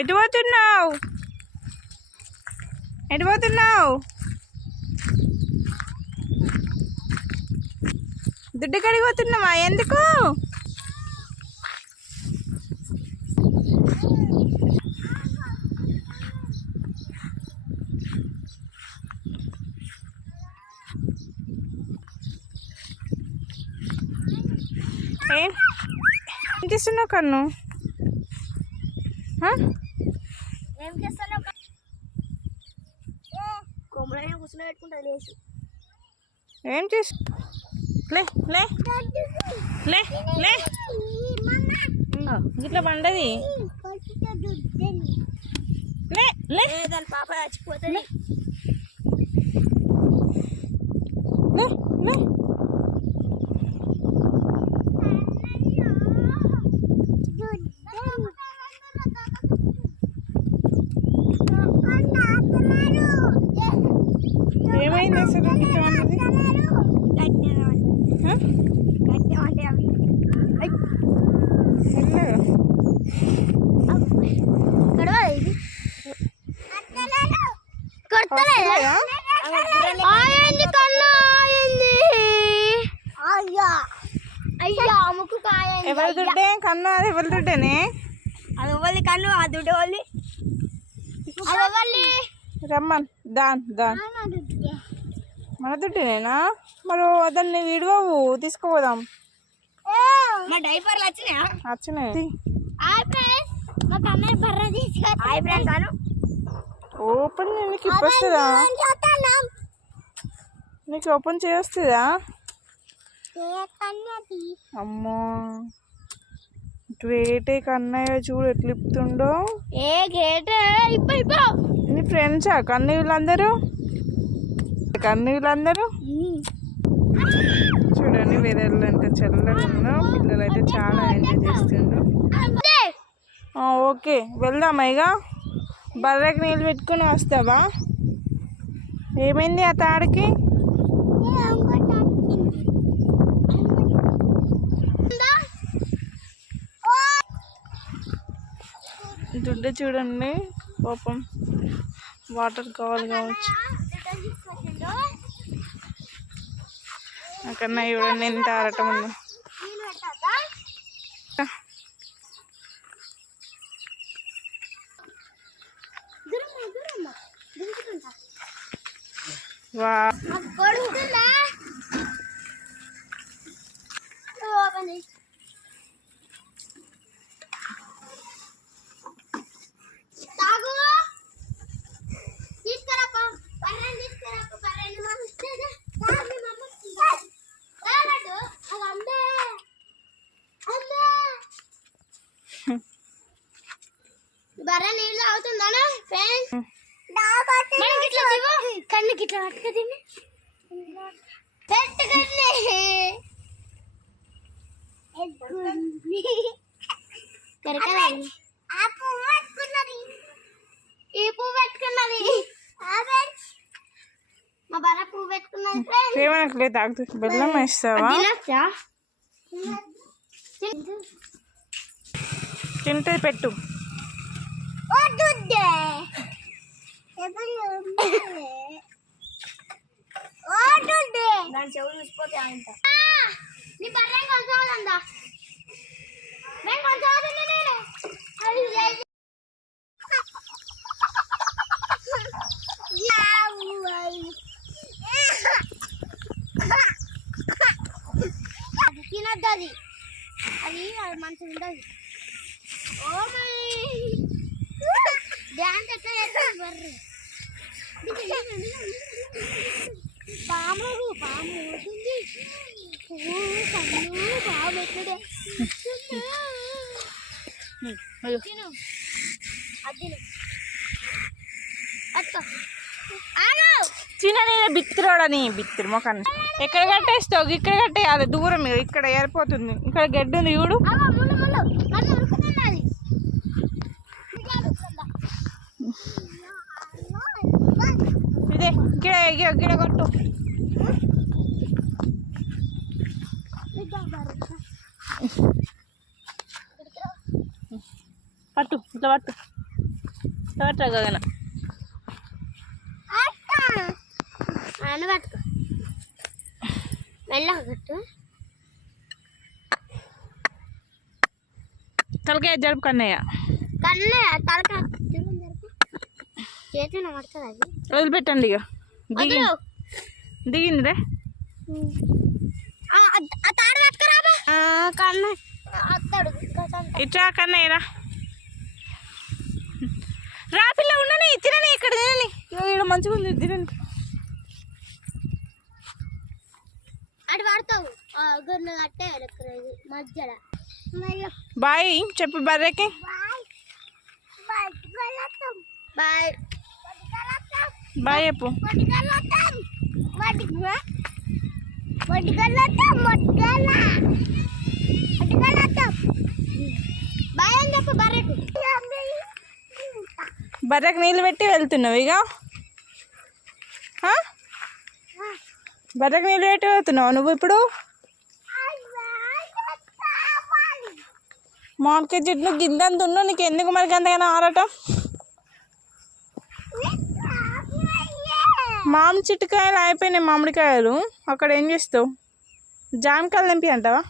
ఎటు పోతున్నావు? ఎటు పోతున్నావు? దుడ్డు కడిగి పోతున్నావా? ఎందుకు? ఏం చేస్తున్నావు కన్ను? ఏం చేస్తాను? కొమ్మలైనా కూర్చుని పెట్టుకుంటా లేచి. ఏం చేసి లే లే లే లే ఇట్లా పండది. లే లే దాని పాప చచ్చిపోతుంది. లే లే ఏమైంది అసలు? ఎవరి దుడ్డే కన్ను? అది ఎవరి దుడ్డేనే? అది ఇవ్వాలి కన్ను, ఆ దుడ్డు ఇవ్వాలి. రమ్మన్ దాన్ దాన్ మన దుడ్డేనేనా? మరి దాన్ని విడవవు, తీసుకుపోదాం. మా డైపర్లు వచ్చినాయా? వచ్చినాయి. ఓపెన్ నీకు ఇప్పుడు వస్తుందా? నీకు ఓపెన్ చేస్తుందా? అమ్మో గేటే కన్నయ్య చూడు ఎట్లా ఇప్పుతుండో. ఏ గేట్? నీ ఫ్రెండ్సా కన్నయ్యలందరూ? కన్నయ్యలందరూ చూడండి, వెదర్లు అంటే చల్లగా ఉన్నా. పిల్లలు అయితే చాలా ఎంజాయ్ చేస్తుండ్రు. ఓకే వెళ్దామా? ఇక బర్రెకి నీళ్ళు పెట్టుకుని వస్తావా? ఏమైంది ఆ తాడికి? దుడ్డు చూడండి, పాపం వాటర్ కావాలి కావచ్చు. అక్కడ చూడండి ఎంత ఆరటం ఉందో. వా బర్రె నీళ్ళు అవుతుందా ఫ్రెండ్స్? కన్నుకి ఇట్లా పట్టుకదండి, ఈ పువ్వు పెట్టుకున్నది. మా బర్రె పువ్వు పెట్టుకున్నది. ఏమనట్లేదు, తాగుతూ బెల్లం వేస్తావా? తింటే పెట్టు. దాని చెవులు చూసిపోతే అంట. నీ బర్రె కొంచెందా? నేను కొంచెం తినద్దు. అది అది మంచిగా ఉండదు. ఓ మై డ్యాన్స్ ఎట్లా చేస్తుంది బర్రె? పాము పాము అవుతుంది. కన్ను పాము ఎక్కడే చిన్న నేను బిత్తిరోడని బిత్తిరి మొఖాన్ని ఎక్కడ కట్టేస్తావు? ఇక్కడ కట్టేయాలి, దూరం ఇక్కడ ఏరిపోతుంది. ఇక్కడ గడ్డి ఉంది చూడు. ఇదే గిడ గిడ కొట్టు. పట్టు ఇట్లా పట్టు. పట్టురా గగన. అని పట్టుకో మెల్లగా కట్టు. తలకాయ జరుపు కన్నయ్య. కన్నయ్య తలకాయ చేతిలో పడుతుంది అది. వదిలిపెట్టండి ఇక. దిగిందిరే. ఇట్లా కన్నయ్యరా రా పిల్ల ఉండని తినని ఇక్కడ తినని. ఇక్కడ మంచిగా ఉంది తినండి. అటు పడతావు గొర్రెలు కట్టే మధ్యలో. బాయ్ చెప్పు బర్రెకి. బాయ్ బాయ్ చెప్పు. బాయ్ అని చెప్పు బర్రెకు. బర్రెకి నీళ్ళు పెట్టి వెళ్తున్నావు ఇక. బర్రెకి నీళ్ళు పెట్టి వెళ్తున్నావు నువ్వు ఇప్పుడు. మామిడికాయ చెట్లు గిద్దంత ఉన్నావు, నీకు ఎందుకు మరి అంతగానో ఆరటం. మామిడి చిట్టుకాయలు అయిపోయినాయి, మామిడికాయలు. అక్కడ ఏం చేస్తావు? జామకాయలు తెంపి అంటావా?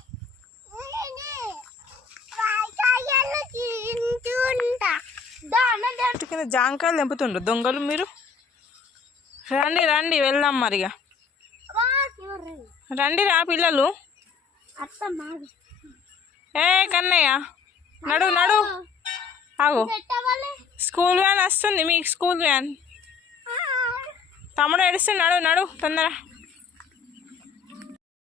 కింద జామకాయలు తెంపుతుండ్రు దొంగలు మీరు. రండి రండి వెళ్దాం మరిగా. రండి రా పిల్లలు. ఏ కన్నయ్య నడు నడు. ఆగు, స్కూల్ వ్యాన్ వస్తుంది మీకు. School van. తమ్ముడు ఏడుస్తుంది, నడు నడు తొందర.